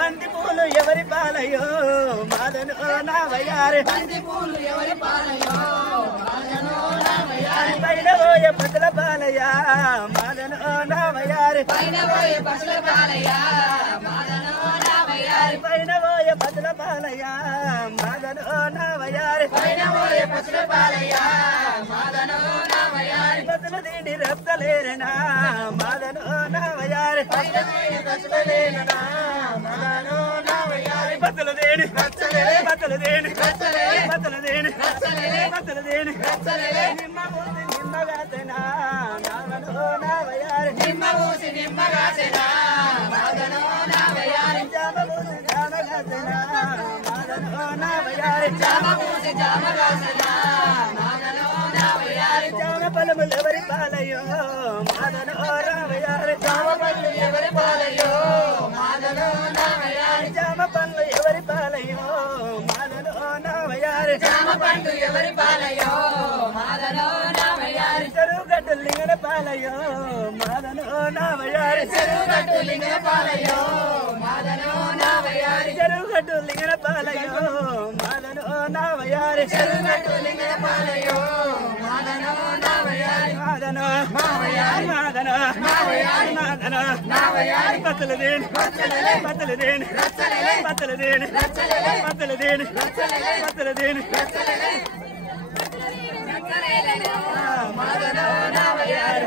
బంతి పూలు ఎవరి పాలయో మాదను నావయారి పైన పోయ పతుల పాలయ మాదను నావయారి పైన పోయ పతుల పాలయ మాదను పతుల దీడి రత్తలేరనా మాదను నావయారి బతులు దేని బతులు దేని బతులు దేని బతులు దేని నిమ్మ మూసి నిమ్మగాసనా నావను నావయారి నిమ్మ మూసి నిమ్మగాసనా మాదను నావయారి జామ మూసి జామగాసనా మాదను నావయారి జామ మూసి జామగాసనా మాదను నావయారి జామ పలుములు ఎవరి పాలయో మాదను నావయారి జామ పళ్ళు ఎవరి పాలయో మాదను నావయారి జామ పండ్లు ఎవరి పాలయో మాదను నావయారి జామ పండు ఎవరి పాలయో మాదను నావయారి చెరుగట్టు లింగన పాలయో మాదను నావయారి చెరుగట్టు లింగన పాలయో మాదను నావయారి చెరుగట్టు లింగన పాలయో మాదను నావయారి చెరుగట్టు లింగన పాలయో మాదను నావయారి మాదను నావయారి మాదను నావయారి మాదను నావయారి పతులు దేని పతులు దేని పతులు దేని పతులు దేని పతులు దేని మాదను నావయారి